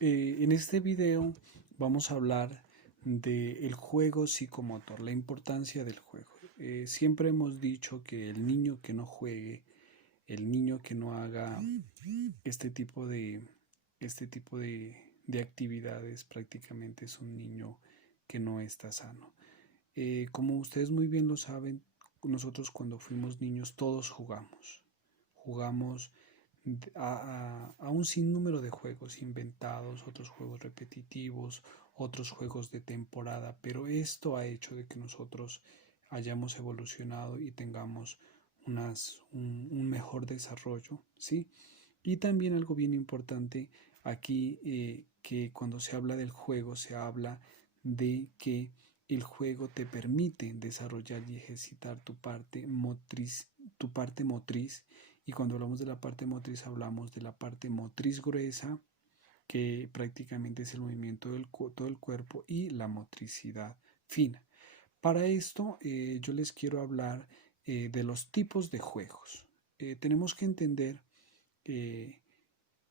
En este video vamos a hablar del juego psicomotor, la importancia del juego. Siempre hemos dicho que el niño que no juegue, el niño que no haga este tipo de, este tipo de actividades prácticamente es un niño que no está sano. Como ustedes muy bien lo saben, nosotros cuando fuimos niños todos jugamos. Jugamos a un sinnúmero de juegos inventados, otros juegos repetitivos, otros juegos de temporada, pero esto ha hecho de que nosotros hayamos evolucionado y tengamos un mejor desarrollo, ¿sí? Y también algo bien importante aquí, que cuando se habla del juego, se habla de que el juego te permite desarrollar y ejercitar tu parte motriz. Y cuando hablamos de la parte motriz, hablamos de la parte motriz gruesa, que prácticamente es el movimiento del todo el cuerpo, y la motricidad fina. Para esto, yo les quiero hablar de los tipos de juegos. Tenemos que entender eh,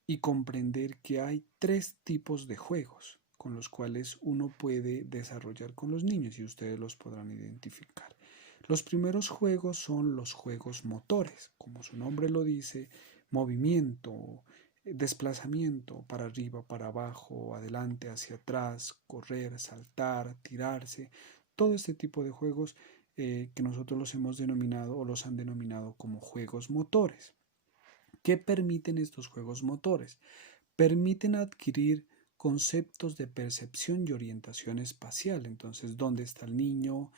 y comprender que hay tres tipos de juegos con los cuales uno puede desarrollar con los niños y ustedes los podrán identificar. Los primeros juegos son los juegos motores, como su nombre lo dice, movimiento, desplazamiento para arriba, para abajo, adelante, hacia atrás, correr, saltar, tirarse, todo este tipo de juegos que nosotros los hemos denominado o los han denominado como juegos motores. ¿Qué permiten estos juegos motores? Permiten adquirir conceptos de percepción y orientación espacial. Entonces, ¿dónde está el niño?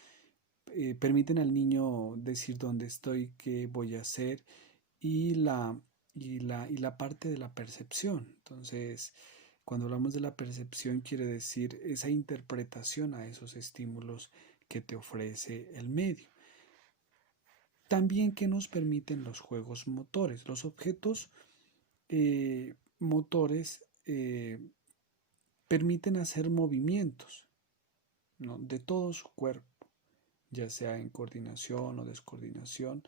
Permiten al niño decir dónde estoy, qué voy a hacer, y la parte de la percepción. Entonces, cuando hablamos de la percepción, quiere decir esa interpretación a esos estímulos que te ofrece el medio. También, ¿qué nos permiten los juegos motores? Los objetos motores permiten hacer movimientos, ¿no?, de todo su cuerpo, ya sea en coordinación o descoordinación,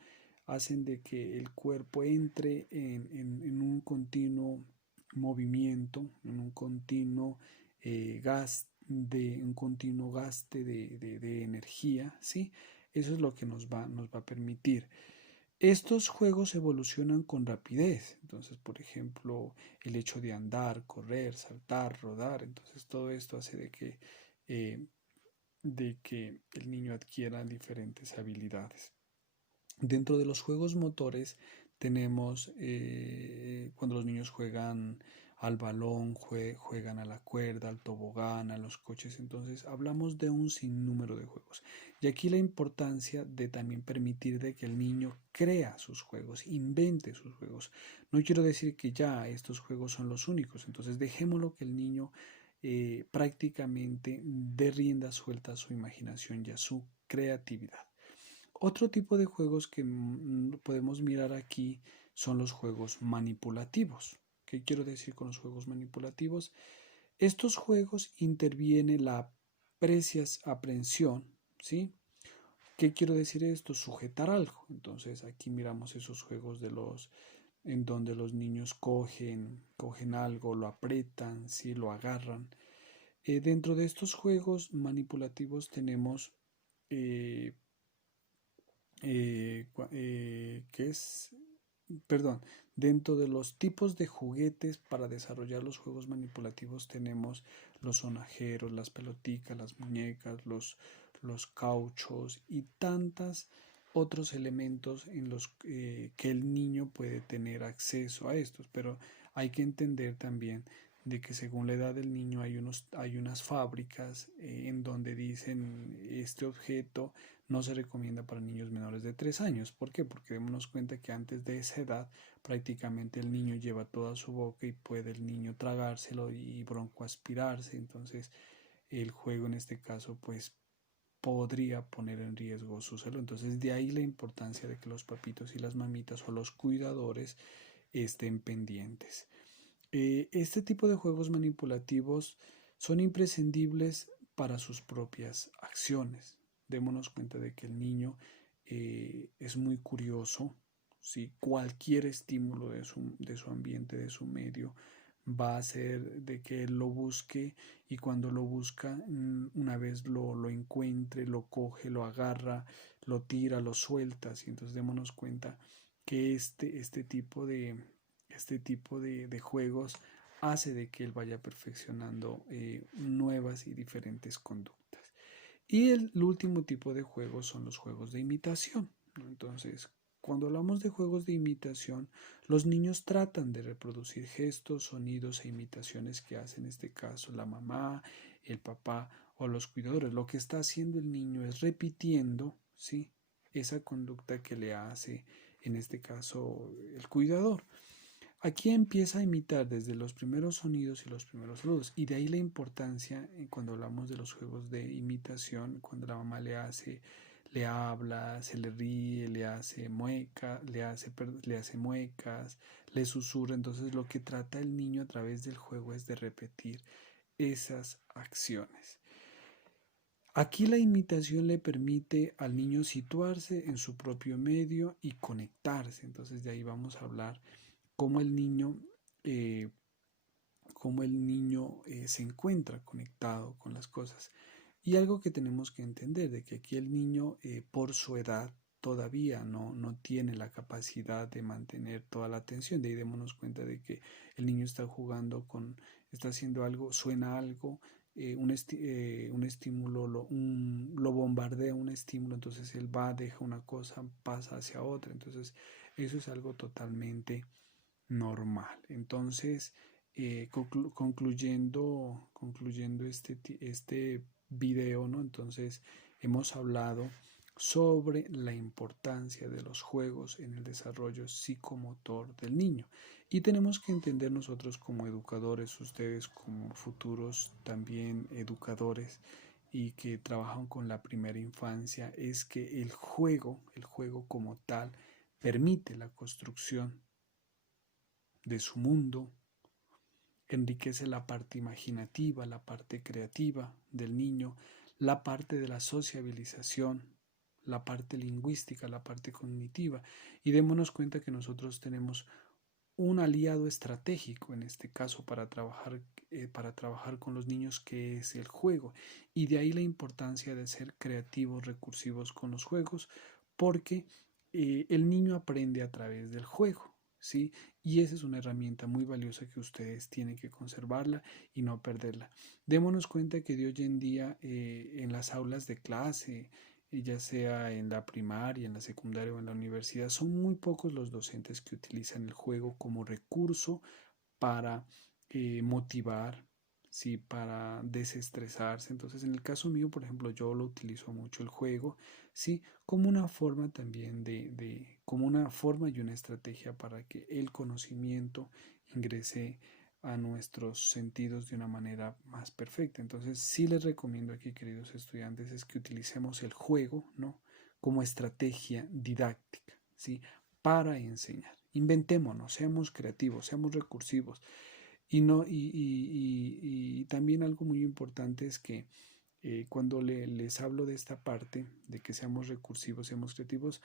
hacen de que el cuerpo entre en un continuo movimiento, en un continuo gaste de energía, ¿sí? Eso es lo que nos va a permitir. Estos juegos evolucionan con rapidez, entonces, por ejemplo, el hecho de andar, correr, saltar, rodar, entonces todo esto hace eh, de que el niño adquiera diferentes habilidades. Dentro de los juegos motores tenemos cuando los niños juegan al balón, juegan a la cuerda, al tobogán, a los coches, entonces hablamos de un sinnúmero de juegos. Y aquí la importancia de también permitir de que el niño crea sus juegos, invente sus juegos. No quiero decir que ya estos juegos son los únicos, entonces dejémoslo que el niño prácticamente dé rienda suelta a su imaginación y a su creatividad. Otro tipo de juegos que podemos mirar aquí son los juegos manipulativos. ¿Qué quiero decir con los juegos manipulativos? Estos juegos interviene la aprehensión, ¿sí? ¿Qué quiero decir esto? Sujetar algo. Entonces aquí miramos esos juegos en donde los niños cogen algo, lo apretan, ¿sí? Lo agarran. Dentro de estos juegos manipulativos tenemos eh, que es, perdón, dentro de los tipos de juguetes para desarrollar los juegos manipulativos tenemos los sonajeros, las peloticas, las muñecas, los cauchos y tantas otros elementos en los que el niño puede tener acceso a estos, pero hay que entender también de que según la edad del niño hay unas fábricas en donde dicen este objeto no se recomienda para niños menores de 3 años. ¿Por qué? Porque démonos cuenta que antes de esa edad prácticamente el niño lleva toda su boca y puede el niño tragárselo y broncoaspirarse. Entonces el juego en este caso pues podría poner en riesgo su salud. Entonces de ahí la importancia de que los papitos y las mamitas o los cuidadores estén pendientes. Este tipo de juegos manipulativos son imprescindibles para sus propias acciones. Démonos cuenta de que el niño es muy curioso, ¿sí? Cualquier estímulo de su ambiente, de su medio, va a hacer de que él lo busque y cuando lo busca, una vez lo encuentre, lo coge, lo agarra, lo tira, lo suelta. Y entonces démonos cuenta que este tipo de juegos hace de que él vaya perfeccionando nuevas y diferentes conductas. Y el último tipo de juegos son los juegos de imitación, ¿no? Entonces, cuando hablamos de juegos de imitación, los niños tratan de reproducir gestos, sonidos e imitaciones que hace en este caso la mamá, el papá o los cuidadores. Lo que está haciendo el niño es repitiendo, ¿sí?, esa conducta que le hace, en este caso, el cuidador. Aquí empieza a imitar desde los primeros sonidos y los primeros saludos. Y de ahí la importancia cuando hablamos de los juegos de imitación, cuando la mamá le habla, se le ríe, le hace le hace muecas, le susurra. Entonces lo que trata el niño a través del juego es de repetir esas acciones. Aquí la imitación le permite al niño situarse en su propio medio y conectarse. Entonces de ahí vamos a hablar cómo el niño, eh, se encuentra conectado con las cosas. Y algo que tenemos que entender, de que aquí el niño, por su edad, todavía no tiene la capacidad de mantener toda la atención. De ahí démonos cuenta de que el niño está jugando está haciendo algo, suena algo, un estímulo, lo bombardea un estímulo, entonces él va, deja una cosa, pasa hacia otra. Entonces eso es algo totalmente normal. Entonces, concluyendo este video, ¿no? Entonces, hemos hablado sobre la importancia de los juegos en el desarrollo psicomotor del niño. Y tenemos que entender nosotros como educadores, ustedes como futuros también educadores y que trabajan con la primera infancia, es que el juego como tal, permite la construcción de su mundo, enriquece la parte imaginativa, la parte creativa del niño, la parte de la sociabilización, la parte lingüística, la parte cognitiva. Y démonos cuenta que nosotros tenemos un aliado estratégico en este caso para trabajar con los niños, que es el juego. Y de ahí la importancia de ser creativos, recursivos con los juegos, porque el niño aprende a través del juego, ¿sí? Y esa es una herramienta muy valiosa que ustedes tienen que conservarla y no perderla. Démonos cuenta que de hoy en día, en las aulas de clase, ya sea en la primaria, en la secundaria o en la universidad, son muy pocos los docentes que utilizan el juego como recurso para motivar, ¿sí?, para desestresarse. Entonces, en el caso mío, por ejemplo, yo lo utilizo mucho el juego, ¿sí?, como una forma también como una forma y una estrategia para que el conocimiento ingrese a nuestros sentidos de una manera más perfecta. Entonces, sí les recomiendo aquí, queridos estudiantes, es que utilicemos el juego, ¿no?, como estrategia didáctica, ¿sí?, para enseñar. Inventémonos, seamos creativos, seamos recursivos. Y, no, y también algo muy importante es que cuando les hablo de esta parte, de que seamos recursivos, seamos creativos,